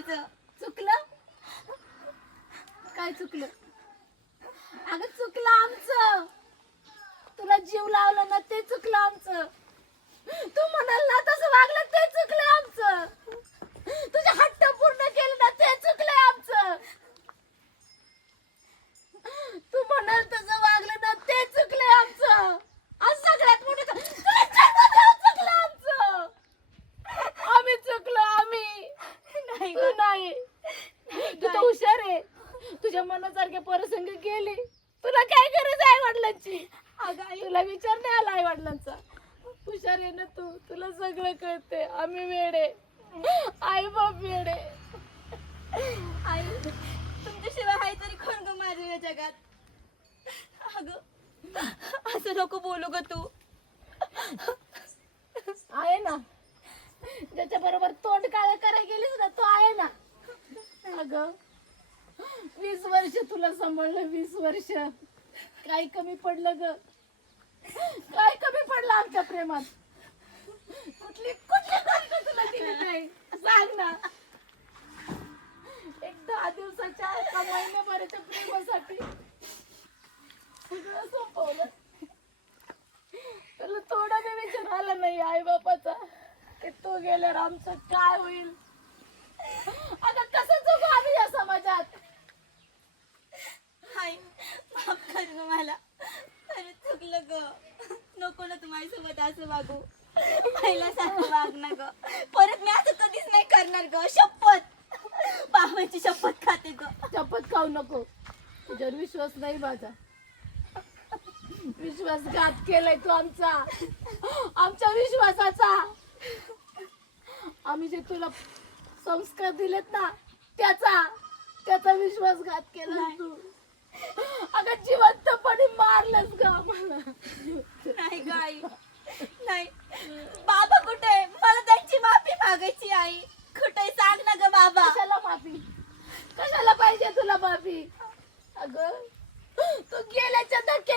माझं. चुकलं? काय चुकलं? अगं चुकलं आमचं. तुला जीव लावला ना ते चुकलं आमचं. तू म्हणाल ना तसं वागलं ते चुकलं आमचं. तुझे हट्ट पूर्ण केले ना ते चुकलं आमचं. तू म्हणाल तसं वागलं ना ते चुकलं आमचं. आज सगळ्यात मोठं तुला जन्म देऊन चुकलं आमचं. आम्ही चुकलो आम्ही. नाही तू नाही. तू तर हुशार आहे. तुझ्या मनासारखे प्रसंग गेले. तुला काय गरज आहे वडिलांची? अगं आई, तुला विचार नाही आला आई वडिलांचा. हुशार आहे ना तू. तुला सगळं कळते. आम्ही वेडे. आई बाप वेडे. आई तुमच्याशिवाय आहे तरी कोण ग माझ्या या जगात? अगं असं नको बोलू ग तू. आहे ना. ज्याच्या बरोबर तोंड काळं करायला गेलीस ना तो आहे ना. अगं 20 वर्ष तुला सांभाळलं. 20 वर्ष काय कमी पडलं ग? काय कमी पडलं आमच्या प्रेमात? कुठली कुठली गोष्ट तुला दिली नाही सांग ना. एक 10 दिवसाच्या एका महिन्याभराच्या प्रेमासाठी सगळं संपवलं. तुला थोडा बी विचार आला नाही आई बापाचा की तू गेल्यावर आमचं काय होईल? आता कसं जगू आम्ही या समाजात? आई माफ कर ग मला. अरे चुकलं ग. नको ना तू माझ्यासोबत असं वागू. पहिला सारखं वाग ना ग. परत मी असं कधीच नाही करणार ग. शपथ. बाबाची शपथ खाते ग. शपथ खाऊ नको. तुझ्यावर विश्वास नाही माझा. विश्वासघात केलाय तू आमचा. आमच्या विश्वासाचा. आम्ही जे तुला संस्कार दिलेत ना त्याचा विश्वासघात केला तू. अगं जिवंतपणे मारलंस ग मला. नाही ग आई. नाही. बाबा कुठे? मला त्यांची माफी मागायची आई. कुठे सांग ना ग बाबा. कशाला माफी? कशाला पाहिजे तुला माफी? अगं तू गेल्याच्या धक्के